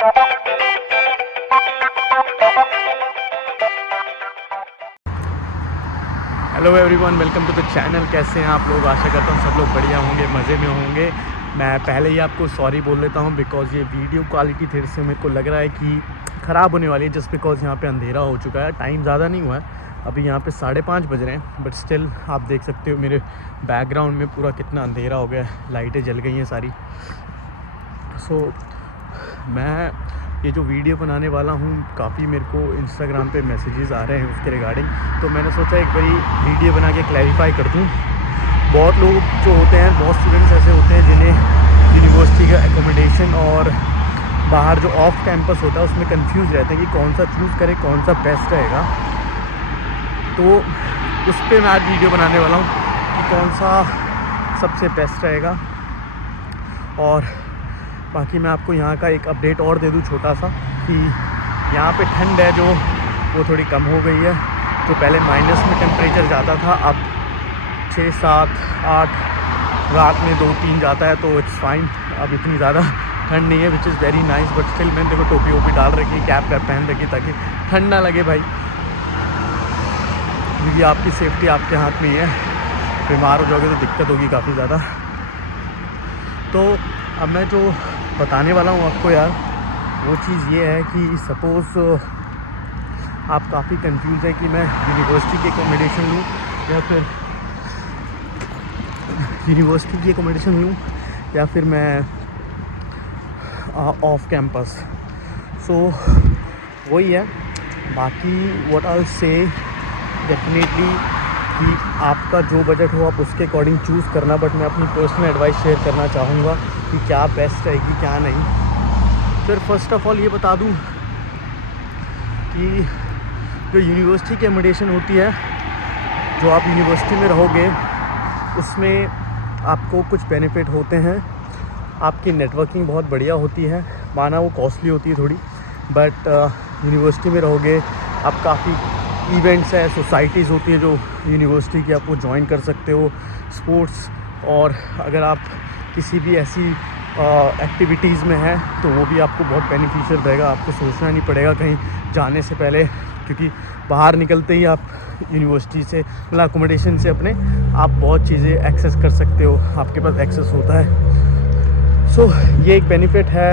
Hello everyone, welcome to the channel. कैसे हैं आप लोग? आशा करता हूँ सब लोग बढ़िया होंगे, मज़े में होंगे। मैं पहले ही आपको सॉरी बोल देता हूँ बिकॉज़ ये वीडियो क्वालिटी फिर से मेरे को लग रहा है कि ख़राब होने वाली है, जस्ट बिकॉज़ यहाँ पे अंधेरा हो चुका है। टाइम ज़्यादा नहीं हुआ है, अभी यहाँ पे 5:30 बज रहे हैं, बट स्टिल आप देख सकते हो मेरे बैकग्राउंड में पूरा कितना अंधेरा हो गया है, लाइटें जल गई हैं सारी। सो मैं ये जो वीडियो बनाने वाला हूँ, काफ़ी मेरे को इंस्टाग्राम पे मैसेजेस आ रहे हैं उसके रिगार्डिंग, तो मैंने सोचा एक बारी वीडियो बना के क्लैरिफाई कर दूँ। बहुत लोग जो होते हैं, बहुत स्टूडेंट्स ऐसे होते हैं जिन्हें यूनिवर्सिटी का एकोमोडेशन और बाहर जो ऑफ कैंपस होता है उसमें कंफ्यूज रहते हैं कि कौन सा चूज़ करें, कौन सा बेस्ट रहेगा। तो उस पर मैं आज वीडियो बनाने वाला हूँ कि कौन सा सबसे बेस्ट रहेगा। और बाकी मैं आपको यहाँ का एक अपडेट और दे दूँ छोटा सा, कि यहाँ पे ठंड है जो वो थोड़ी कम हो गई है। जो पहले माइनस में टेम्परेचर जाता था, अब 6, 7, 8, रात में 2, 3 जाता है, तो इट्स फाइन। अब इतनी ज़्यादा ठंड नहीं है, which is very nice. But still मैंने देखो टोपी वोपी डाल रखी, कैप पहन रखी ताकि ठंड ना लगे भाई, क्योंकि आपकी सेफ्टी आपके हाथ में ही है। बीमार हो जाओगे तो दिक्कत होगी काफ़ी ज़्यादा। तो अब मैं जो बताने वाला हूँ आपको यार, वो चीज़ ये है कि सपोज़ आप काफ़ी कंफ्यूज है कि मैं यूनिवर्सिटी की एकोमोडेशन लूँ या फिर मैं ऑफ कैंपस। सो वही है। बाकी व्हाट आई से डेफिनेटली कि आपका जो बजट हो आप उसके अकॉर्डिंग चूज़ करना, बट मैं अपनी पर्सनल एडवाइस शेयर करना चाहूँगा कि क्या बेस्ट रहेगी क्या नहीं। फिर फर्स्ट ऑफ ऑल ये बता दूँ कि जो यूनिवर्सिटी की एकोमोडेशन होती है, जो आप यूनिवर्सिटी में रहोगे उसमें आपको कुछ बेनिफिट होते हैं। आपकी नेटवर्किंग बहुत बढ़िया होती है, माना वो कॉस्टली होती है थोड़ी, बट यूनिवर्सिटी में रहोगे आप, काफ़ी इवेंट्स है, सोसाइटीज़ होती है जो यूनिवर्सिटी की, आप वो ज्वाइन कर सकते हो, स्पोर्ट्स। और अगर आप किसी भी ऐसी एक्टिविटीज़ में हैं तो वो भी आपको बहुत बेनिफिशियल रहेगा। आपको सोचना नहीं पड़ेगा कहीं जाने से पहले, क्योंकि बाहर निकलते ही आप यूनिवर्सिटी से मतलब अकोमोडेशन से अपने आप बहुत चीज़ें एक्सेस कर सकते हो, आपके पास एक्सेस होता है। सो ये एक बेनिफिट है।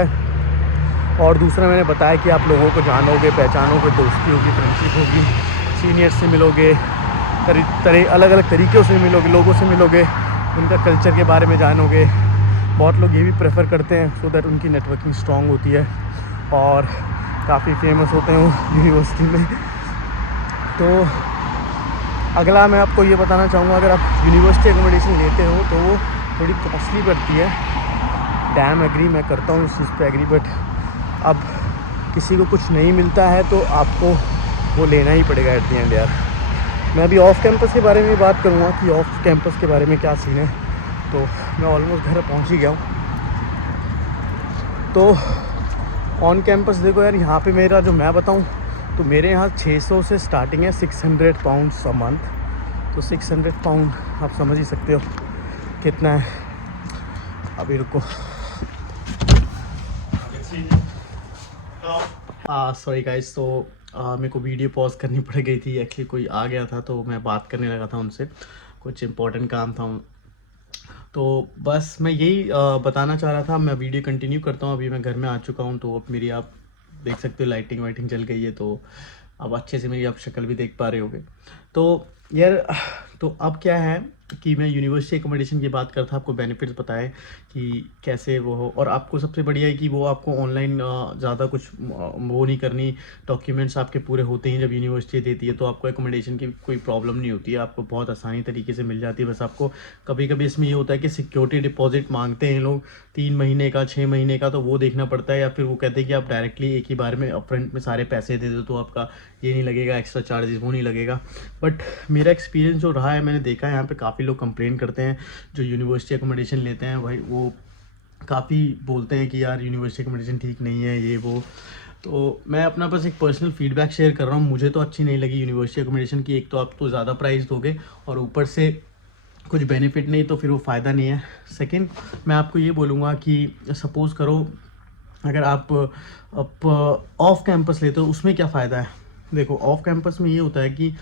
और दूसरा मैंने बताया कि आप लोगों को जानोगे, पहचानोगे, दोस्ती होगी, फ्रेंडशिप होगी, सीनियर से मिलोगे, अलग अलग तरीक़ों से मिलोगे, लोगों से मिलोगे, उनका कल्चर के बारे में जानोगे। बहुत लोग ये भी प्रेफर करते हैं सो दैट उनकी नेटवर्किंग स्ट्रॉन्ग होती है और काफ़ी फेमस होते हैं वो यूनिवर्सिटी में। तो अगला मैं आपको ये बताना चाहूँगा, अगर आप यूनिवर्सिटी एकोमोडेशन लेते हो तो वो थोड़ी कॉस्टली पड़ती है। डैम एग्री मैं करता हूँ इस चीज़ पे एग्री, बट अब किसी को कुछ नहीं मिलता है तो आपको वो लेना ही पड़ेगा एट द एंड यार। मैं अभी ऑफ कैंपस के बारे में बात करूँगा कि ऑफ कैंपस के बारे में क्या सीन है। तो मैं ऑलमोस्ट घर पहुँच ही गया हूँ। तो ऑन कैंपस देखो यार, यहाँ पे मेरा जो मैं बताऊँ तो मेरे यहाँ 600 से स्टार्टिंग है, 600 पाउंड्स अ मंथ। तो 600 पाउंड आप समझ ही सकते हो कितना है। अभी रुको, सॉरी गाइस। तो मेरे को वीडियो पॉज करनी पड़ गई थी, एक्चुअली कोई आ गया था तो मैं बात करने लगा था उनसे, कुछ इम्पोर्टेंट काम था। तो बस मैं यही बताना चाह रहा था। मैं वीडियो कंटिन्यू करता हूँ। अभी मैं घर में आ चुका हूँ, तो अब मेरी आप देख सकते हो लाइटिंग वाइटिंग जल गई है, तो अब अच्छे से मेरी आप शक्ल भी देख पा रहे होगे। तो यार, तो अब क्या है कि मैं यूनिवर्सिटी एकोमोडेशन की बात करता, आपको बेनिफिट्स बताए कि कैसे वो हो। और आपको सबसे बढ़िया है कि वो आपको ऑनलाइन ज़्यादा कुछ वो नहीं करनी, डॉक्यूमेंट्स आपके पूरे होते हैं जब यूनिवर्सिटी देती है, तो आपको एकोमोडेशन की कोई प्रॉब्लम नहीं होती है, आपको बहुत आसानी तरीके से मिल जाती है। बस आपको कभी कभी इसमें ये होता है कि सिक्योरिटी डिपॉजिट मांगते हैं लोग, 3 महीने का, 6 महीने का, तो वो देखना पड़ता है। या फिर वो कहते हैं कि आप डायरेक्टली एक ही बार में अपफ्रंट में सारे पैसे दे दो, तो आपका ये नहीं लगेगा, एक्स्ट्रा चार्जेस वो नहीं लगेगा। बट मेरा एक्सपीरियंस जो रहा है, मैंने देखा है यहाँ पे काफ़ी लोग कंप्लेन करते हैं जो यूनिवर्सिटी एकोमोडेशन लेते हैं भाई, वो काफ़ी बोलते हैं कि यार यूनिवर्सिटी एकोमोडेशन ठीक नहीं है, ये वो। तो मैं अपना बस एक पर्सनल फीडबैक शेयर कर रहा हूँ। मुझे तो अच्छी नहीं लगी यूनिवर्सिटी एकोमोडेशन की। एक तो आप तो ज़्यादा प्राइस दोगे और ऊपर से कुछ बेनिफिट नहीं, तो फिर वो फ़ायदा नहीं है। सेकंड, मैं आपको ये बोलूँगा कि सपोज़ करो अगर आप ऑफ कैंपस लेते हो उसमें क्या फ़ायदा है। देखो ऑफ कैंपस में ये होता है कि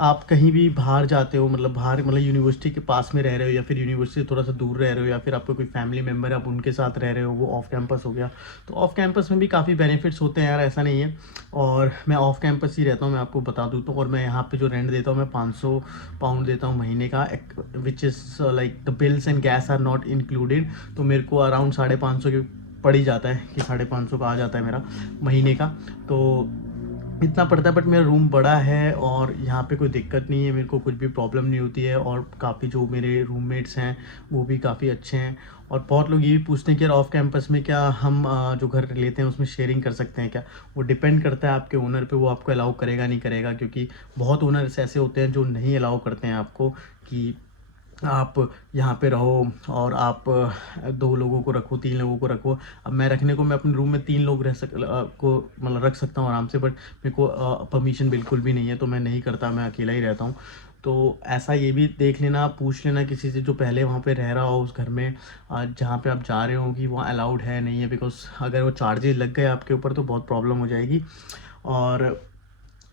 आप कहीं भी बाहर जाते हो, मतलब बाहर मतलब यूनिवर्सिटी के पास में रह रहे हो या फिर यूनिवर्सिटी से थोड़ा सा दूर रह रहे हो या फिर आपका कोई फैमिली मेम्बर है आप उनके साथ रह रहे हो, वो ऑफ कैंपस हो गया। तो ऑफ कैंपस में भी काफ़ी बेनिफिट्स होते हैं यार, ऐसा नहीं है। और मैं ऑफ कैंपस ही रहता हूँ, मैं आपको बता दूँ तो। और मैं यहाँ पे जो रेंट देता हूँ मैं 500 पाउंड देता हूँ महीने का, which is like the bills and gas are not included. तो मेरे को अराउंड 550 के पड़ ही जाता है, कि 550 का आ जाता है मेरा महीने का। तो इतना पड़ता है, बट मेरा रूम बड़ा है और यहाँ पे कोई दिक्कत नहीं है, मेरे को कुछ भी प्रॉब्लम नहीं होती है। और काफ़ी जो मेरे रूममेट्स हैं वो भी काफ़ी अच्छे हैं। और बहुत लोग ये भी पूछते हैं कि यार ऑफ कैंपस में क्या हम जो घर लेते हैं उसमें शेयरिंग कर सकते हैं क्या। वो डिपेंड करता है आपके ओनर पे, वो आपको अलाउ करेगा नहीं करेगा, क्योंकि बहुत ओनर्स ऐसे होते हैं जो नहीं अलाउ करते हैं आपको कि आप यहाँ पे रहो और आप 2 लोगों को रखो, 3 लोगों को रखो। अब मैं रखने को मैं अपने रूम में 3 लोग को मतलब रख सकता हूँ आराम से, बट मेरे को परमिशन बिल्कुल भी नहीं है, तो मैं नहीं करता, मैं अकेला ही रहता हूँ। तो ऐसा ये भी देख लेना, पूछ लेना किसी से जो पहले वहाँ पे रह रहा हो उस घर में, जहाँ पे आप जा रहे हो, कि वहाँ अलाउड है नहीं है। बिकॉज़ अगर वो चार्जेस लग गए आपके ऊपर तो बहुत प्रॉब्लम हो जाएगी और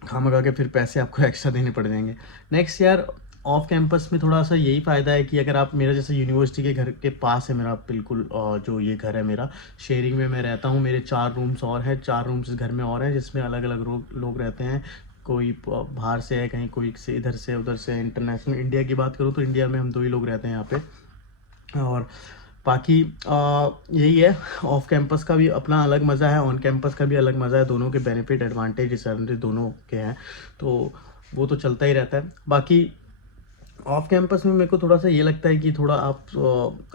खामखा के फिर पैसे आपको एक्स्ट्रा देने पड़ जाएंगे। नेक्स्ट यार, ऑफ कैंपस में थोड़ा सा यही फ़ायदा है कि अगर आप, मेरा जैसे यूनिवर्सिटी के घर के पास है मेरा बिल्कुल, जो ये घर है मेरा, शेयरिंग में मैं रहता हूँ। मेरे 4 रूम्स और हैं, 4 रूम्स इस घर में और हैं, जिसमें अलग अलग लोग रहते हैं। कोई बाहर से है, कहीं कोई से इधर से उधर से। इंटरनेशनल इंडिया की बात करूँ तो इंडिया में हम 2 ही लोग रहते हैं यहाँ पे। और बाकी यही है, ऑफ कैंपस का भी अपना अलग मज़ा है, ऑन कैंपस का भी अलग मज़ा है। दोनों के बेनिफिट एडवांटेज डिसएडवांटेज दोनों के हैं, तो वो तो चलता ही रहता है। बाकी ऑफ कैंपस में मेरे को थोड़ा सा ये लगता है कि थोड़ा आप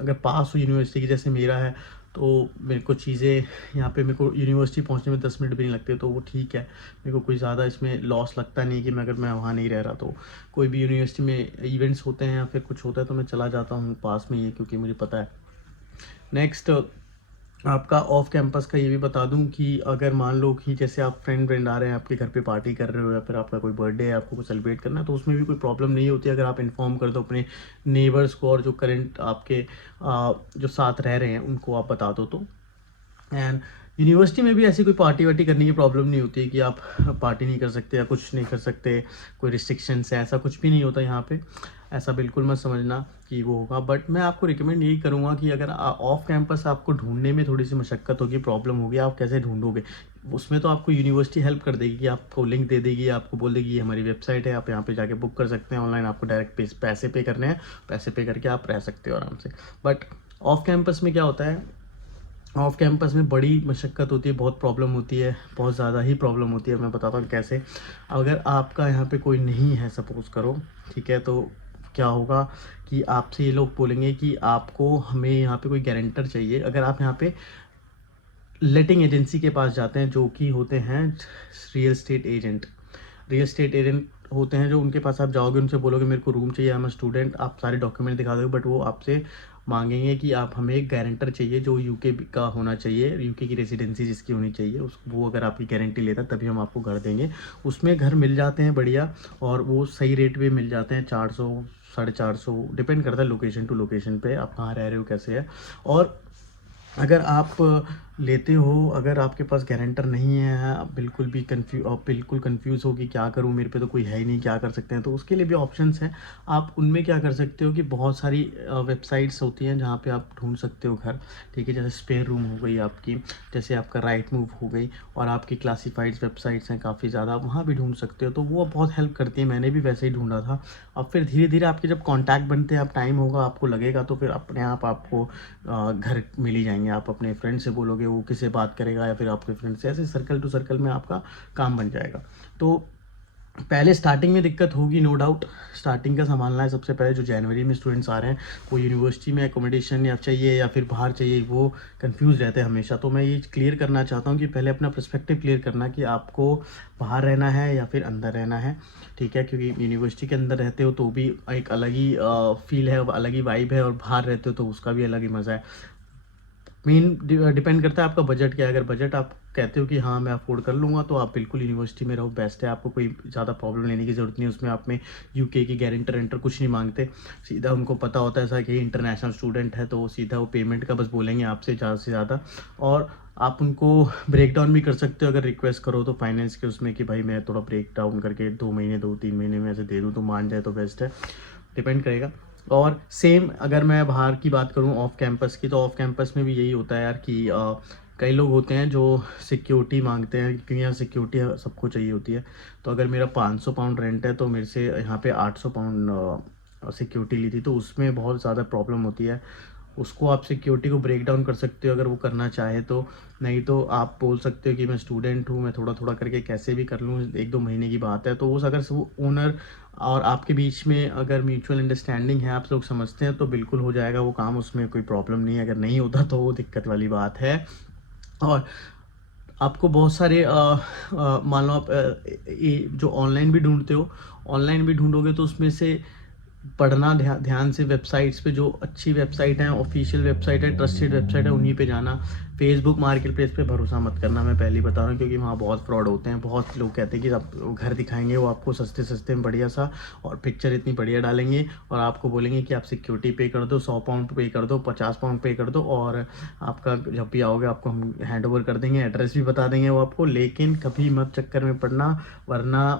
अगर पास हो यूनिवर्सिटी की, जैसे मेरा है, तो मेरे को चीज़ें यहाँ पे, मेरे को यूनिवर्सिटी पहुँचने में 10 मिनट भी नहीं लगते, तो वो ठीक है। मेरे को कोई ज़्यादा इसमें लॉस लगता नहीं कि मैं, अगर मैं वहाँ नहीं रह रहा तो कोई भी यूनिवर्सिटी में इवेंट्स होते हैं या फिर कुछ होता है तो मैं चला जाता हूँ, पास में ही है, क्योंकि मुझे पता है। नेक्स्ट, आपका ऑफ कैंपस का ये भी बता दूं कि अगर मान लो कि जैसे आप फ्रेंड आ रहे हैं आपके घर पे, पार्टी कर रहे हो या फिर आपका कोई बर्थडे है, आपको कुछ सेलिब्रेट करना है, तो उसमें भी कोई प्रॉब्लम नहीं होती अगर आप इन्फॉर्म कर दो अपने नेबर्स को, और जो करंट आपके जो साथ रह रहे हैं उनको आप बता दो तो। एंड यूनिवर्सिटी में भी ऐसी कोई पार्टी वार्टी करने की प्रॉब्लम नहीं होती कि आप पार्टी नहीं कर सकते या कुछ नहीं कर सकते, कोई रिस्ट्रिक्शंस है, ऐसा कुछ भी नहीं होता यहाँ पे। ऐसा बिल्कुल मत समझना कि वो होगा। बट मैं आपको रिकमेंड यही करूँगा कि अगर ऑफ कैंपस आपको ढूंढने में थोड़ी सी मशक्क़त होगी, प्रॉब्लम होगी, आप कैसे ढूंढोगे, उसमें तो आपको यूनिवर्सिटी हेल्प कर देगी कि आपको लिंक दे देगी, आपको बोल देगी ये हमारी वेबसाइट है, आप यहाँ पे जाके बुक कर सकते हैं ऑनलाइन, आपको डायरेक्ट पैसे पे करने हैं, पैसे पे करके आप रह सकते हो आराम से। बट ऑफ कैंपस में क्या होता है, ऑफ कैंपस में बड़ी मशक्क़त होती है, बहुत प्रॉब्लम होती है, बहुत ज़्यादा ही प्रॉब्लम होती है। मैं बताता हूँ कैसे। अगर आपका यहाँ पे कोई नहीं है, सपोज़ करो, ठीक है, तो क्या होगा कि आपसे ये लोग बोलेंगे कि आपको, हमें यहाँ पे कोई गारंटर चाहिए। अगर आप यहाँ पे लेटिंग एजेंसी के पास जाते हैं, जो कि होते हैं रियल एस्टेट एजेंट होते हैं, जो उनके पास आप जाओगे, उनसे बोलोगे मेरे को रूम चाहिए, आई एम स्टूडेंट, आप सारे डॉक्यूमेंट दिखा दोगे, बट वो आपसे मांगेंगे कि आप, हमें एक गारंटर चाहिए जो यूके का होना चाहिए, यूके की रेजिडेंसी जिसकी होनी चाहिए, उस वो अगर आपकी गारंटी लेता है तभी हम आपको घर देंगे। उसमें घर मिल जाते हैं बढ़िया, और वो सही रेट पे मिल जाते हैं, 400 450, डिपेंड करता है लोकेशन टू लोकेशन पे, आप कहाँ रह रहे हो, कैसे है। और अगर आप लेते हो, अगर आपके पास गारंटर नहीं है, आप बिल्कुल कंफ्यूज हो कि क्या करूं, मेरे पे तो कोई है ही नहीं, क्या कर सकते हैं, तो उसके लिए भी ऑप्शंस हैं। आप उनमें क्या कर सकते हो कि बहुत सारी वेबसाइट्स होती हैं जहां पे आप ढूंढ सकते हो घर, ठीक है। जैसे स्पेयर रूम हो गई आपकी, जैसे आपका राइट मूव हो गई, और आपकी क्लासीफाइड्स वेबसाइट्स हैं काफ़ी ज़्यादा, वहाँ भी ढूंढ सकते हो, तो वो बहुत हेल्प करती है। मैंने भी वैसे ही ढूंढा था। अब फिर धीरे धीरे आपके जब कॉन्टैक्ट बनते हैं, आप टाइम होगा, आपको लगेगा, तो फिर अपने आप आपको घर मिल ही जाएंगे। आप अपने फ्रेंड से बोलोगे, वो किससे बात करेगा, या फिर आपके फ्रेंड से, ऐसे सर्कल टू सर्कल में आपका काम बन जाएगा। तो पहले स्टार्टिंग में दिक्कत होगी, नो डाउट, स्टार्टिंग का संभालना है सबसे पहले। जो जनवरी में स्टूडेंट्स आ रहे हैं, वो यूनिवर्सिटी में एकोमोडेशन या चाहिए या फिर बाहर चाहिए, वो कंफ्यूज रहते हैं हमेशा। तो मैं ये क्लियर करना चाहता हूँ कि पहले अपना पर्सपेक्टिव क्लियर करना कि आपको बाहर रहना है या फिर अंदर रहना है, ठीक है। क्योंकि यूनिवर्सिटी के अंदर रहते हो तो भी एक अलग ही फील है, अलग ही वाइब है, और बाहर रहते हो तो उसका भी अलग ही मज़ा है। मेन डिपेंड करता है आपका बजट क्या है। अगर बजट आप कहते हो कि हाँ मैं अफोर्ड कर लूँगा, तो आप बिल्कुल यूनिवर्सिटी में रहो, बेस्ट है। आपको कोई ज़्यादा प्रॉब्लम लेने की ज़रूरत नहीं है उसमें। आप में यूके की गारंटर एंटर कुछ नहीं मांगते, सीधा उनको पता होता है ऐसा कि इंटरनेशनल स्टूडेंट है, तो सीधा वो पेमेंट का बस बोलेंगे आपसे ज़्यादा से ज़्यादा। और आप उनको ब्रेक डाउन भी कर सकते हो अगर रिक्वेस्ट करो तो फाइनेंस के उसमें कि भाई मैं थोड़ा ब्रेक डाउन करके 2 महीने 2-3 महीने में ऐसे दे दूँ, तो मान जाए तो बेस्ट है, डिपेंड करेगा। और सेम अगर मैं बाहर की बात करूँ ऑफ कैंपस की, तो ऑफ कैंपस में भी यही होता है यार कि कई लोग होते हैं जो सिक्योरिटी मांगते हैं, क्योंकि यहाँ सिक्योरिटी सबको चाहिए होती है। तो अगर मेरा 500 पाउंड रेंट है तो मेरे से यहाँ पे 800 पाउंड सिक्योरिटी ली थी, तो उसमें बहुत ज़्यादा प्रॉब्लम होती है। उसको आप सिक्योरिटी को ब्रेक डाउन कर सकते हो अगर वो करना चाहे तो, नहीं तो आप बोल सकते हो कि मैं स्टूडेंट हूँ, मैं थोड़ा थोड़ा करके कैसे भी कर लूँ, 1-2 महीने की बात है। तो वो अगर वो ओनर और आपके बीच में अगर म्यूचुअल अंडरस्टैंडिंग है, आप लोग समझते हैं, तो बिल्कुल हो जाएगा वो काम, उसमें कोई प्रॉब्लम नहीं है। अगर नहीं होता तो वो दिक्कत वाली बात है। और आपको बहुत सारे मान लो आप ये जो ऑनलाइन भी ढूंढते हो, ऑनलाइन भी ढूंढोगे तो उसमें से पढ़ना ध्यान से, वेबसाइट्स पे जो अच्छी वेबसाइट है, ऑफिशियल वेबसाइट है, ट्रस्टेड वेबसाइट है, उन्हीं पे जाना। फेसबुक मार्केट प्लेस पे भरोसा मत करना, मैं पहले ही बता रहा हूँ, क्योंकि वहाँ बहुत फ्रॉड होते हैं। बहुत लोग कहते हैं कि आप घर दिखाएंगे, वो आपको सस्ते सस्ते में बढ़िया सा, और पिक्चर इतनी बढ़िया डालेंगे, और आपको बोलेंगे कि आप सिक्योरिटी पे कर दो, 100 पाउंड पे कर दो, 50 पाउंड पे कर दो, और आपका जब भी आओगे आपको हम हैंड ओवर कर देंगे, एड्रेस भी बता देंगे वो आपको। लेकिन कभी मत चक्कर में पड़ना, वरना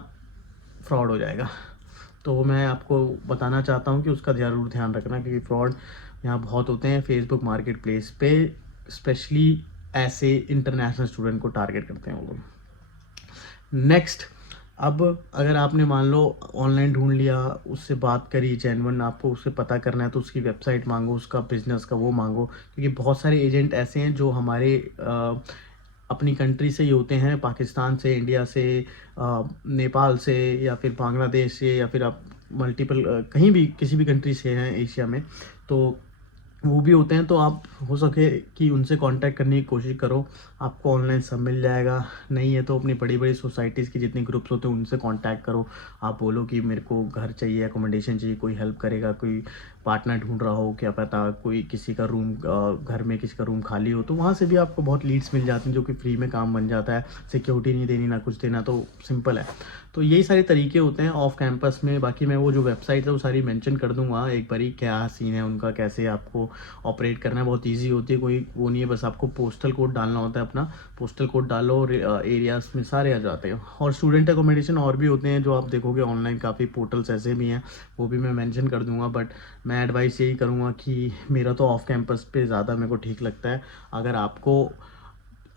फ्रॉड हो जाएगा। तो मैं आपको बताना चाहता हूँ कि उसका ज़रूर ध्यान रखना, क्योंकि फ्रॉड यहाँ बहुत होते हैं फेसबुक मार्केट प्लेस पे, स्पेशली ऐसे इंटरनेशनल स्टूडेंट को टारगेट करते हैं वो लोग। नेक्स्ट, अब अगर आपने मान लो ऑनलाइन ढूंढ लिया, उससे बात करी, जेन्युइन आपको उससे पता करना है, तो उसकी वेबसाइट मांगो, उसका बिजनेस का वो मांगो, क्योंकि बहुत सारे एजेंट ऐसे हैं जो हमारे अपनी कंट्री से ही होते हैं, पाकिस्तान से, इंडिया से, नेपाल से, या फिर बांग्लादेश से, या फिर आप मल्टीपल कहीं भी किसी भी कंट्री से हैं एशिया में, तो वो भी होते हैं। तो आप हो सके कि उनसे कांटेक्ट करने की कोशिश करो, आपको ऑनलाइन सब मिल जाएगा। नहीं है तो अपनी बड़ी बड़ी सोसाइटीज़ की जितनी ग्रुप्स होते हैं उनसे कांटेक्ट करो। आप बोलो कि मेरे को घर चाहिए, अकोमोडेशन चाहिए, कोई हेल्प करेगा, कोई पार्टनर ढूंढ रहा हो, क्या पता कोई किसी का रूम, घर में किसी का रूम खाली हो, तो वहाँ से भी आपको बहुत लीड्स मिल जाती हैं, जो कि फ्री में काम बन जाता है। सिक्योरिटी नहीं देनी, ना कुछ देना, तो सिंपल है। तो यही सारे तरीके होते हैं ऑफ कैंपस में। बाकी मैं वो जो वेबसाइट है वो सारी मेंशन कर दूंगा एक बारी, क्या सीन है उनका, कैसे आपको ऑपरेट करना है। बहुत इजी होती है, कोई वो नहीं है, बस आपको पोस्टल कोड डालना होता है अपना, पोस्टल कोड डालो, एरियाज में सारे आ जाते हैं। और स्टूडेंट अकोमोडेशन और भी होते हैं जो आप देखोगे ऑनलाइन, काफ़ी पोर्टल्स ऐसे भी हैं, वो भी मैं मेंशन कर दूंगा। बट मैं एडवाइस यही करूँगा कि मेरा तो ऑफ कैंपस पे ज़्यादा मेरे को ठीक लगता है। अगर आपको,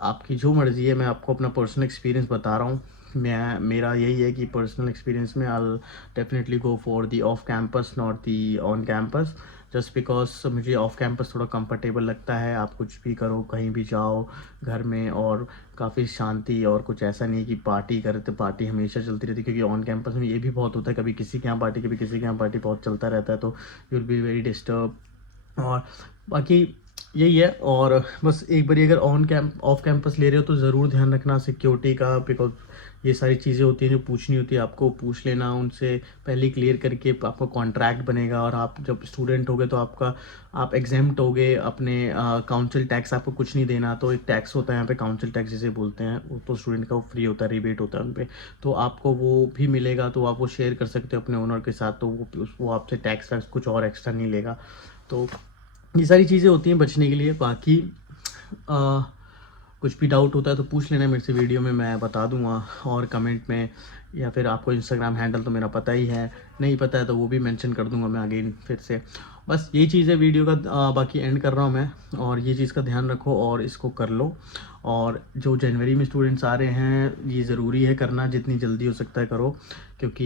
आपकी जो मर्ज़ी है, मैं आपको अपना पर्सनल एक्सपीरियंस बता रहा हूँ। मेरा यही है कि पर्सनल एक्सपीरियंस में I definitely go for the off campus, not the on campus, just because मुझे ऑफ कैंपस थोड़ा कंफर्टेबल लगता है। आप कुछ भी करो, कहीं भी जाओ घर में, और काफ़ी शांति, और कुछ ऐसा नहीं है कि पार्टी करते, पार्टी हमेशा चलती रहती है, क्योंकि ऑन कैंपस में ये भी बहुत होता है, कभी किसी के यहाँ पार्टी, कभी किसी के यहाँ पार्टी, बहुत चलता रहता है, तो you will be very disturb. और बाकी यही है। और बस एक बारी अगर ऑफ कैंपस ले रहे हो तो ज़रूर ध्यान रखना सिक्योरिटी का, बिकॉज ये सारी चीज़ें होती हैं जो पूछनी होती है, आपको पूछ लेना उनसे पहले, क्लियर करके आपका कॉन्ट्रैक्ट बनेगा। और आप जब स्टूडेंट होगे तो आप एग्जेम्प्ट होगे, अपने काउंसिल टैक्स आपको कुछ नहीं देना। तो एक टैक्स होता है यहाँ पे, काउंसिल टैक्स जिसे बोलते हैं, वो तो स्टूडेंट का वो फ्री होता है, रिबेट होता है उन पर, तो आपको वो भी मिलेगा। तो आप वो शेयर कर सकते हो अपने ओनर के साथ, तो वो आपसे टैक्स वैक्स कुछ और एक्स्ट्रा नहीं लेगा। तो ये सारी चीज़ें होती हैं बचने के लिए। बाकी कुछ भी डाउट होता है तो पूछ लेना मेरे से, वीडियो में मैं बता दूंगा, और कमेंट में, या फिर आपको इंस्टाग्राम हैंडल तो मेरा पता ही है, नहीं पता है तो वो भी मेंशन कर दूंगा मैं अगेन फिर से। बस यही चीज़ है वीडियो का। बाकी एंड कर रहा हूँ मैं, और ये चीज़ का ध्यान रखो और इसको कर लो। और जो जनवरी में स्टूडेंट्स आ रहे हैं, ये ज़रूरी है करना, जितनी जल्दी हो सकता है करो, क्योंकि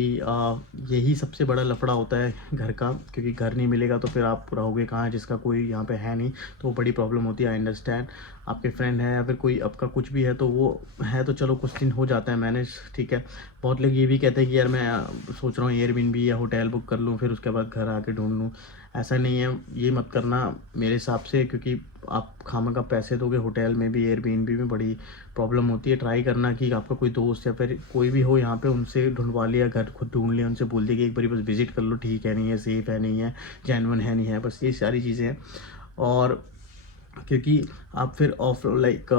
यही सबसे बड़ा लफड़ा होता है घर का, क्योंकि घर नहीं मिलेगा तो फिर आप रहोगे कहाँ, जिसका कोई यहाँ पे है नहीं, तो वो बड़ी प्रॉब्लम होती है। आई अंडरस्टैंड, आपके फ्रेंड है या फिर कोई आपका कुछ भी है तो वो है, तो चलो कुछ दिन हो जाता है मैनेज, ठीक है। बहुत लोग ये भी कहते हैं कि यार मैं सोच रहा हूँ एयरबीएनबी या होटल बुक कर लूँ, फिर उसके बाद घर आके ढूंढ लूँ। ऐसा नहीं है, ये मत करना मेरे हिसाब से, क्योंकि आप खामा का पैसे दोगे, होटल में भी एयरबीएनबी में बड़ी प्रॉब्लम होती है। ट्राई करना कि आपका कोई दोस्त या फिर कोई भी हो यहाँ पे, उनसे ढूंढवा लिया, घर खुद ढूंढ लिया, उनसे बोल दिया कि एक बार बस विजिट कर लो, ठीक है नहीं है, सेफ़ है नहीं है, जेन्युइन है नहीं है, बस ये सारी चीज़ें हैं। और क्योंकि आप फिर ऑफ लाइक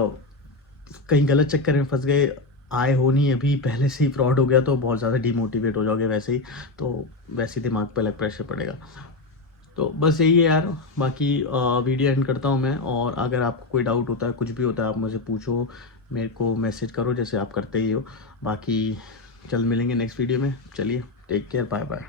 कहीं गलत चक्कर में फंस गए, आए हो नहीं अभी, पहले से ही फ्रॉड हो गया, तो बहुत ज़्यादा डिमोटिवेट हो जाओगे वैसे ही, तो वैसे ही दिमाग पे अलग प्रेशर पड़ेगा। तो बस यही है यार, बाकी वीडियो एंड करता हूँ मैं। और अगर आपको कोई डाउट होता है, कुछ भी होता है, आप मुझे पूछो, मेरे को मैसेज करो जैसे आप करते ही हो। बाकी चल मिलेंगे नेक्स्ट वीडियो में। चलिए, टेक केयर, बाय बाय।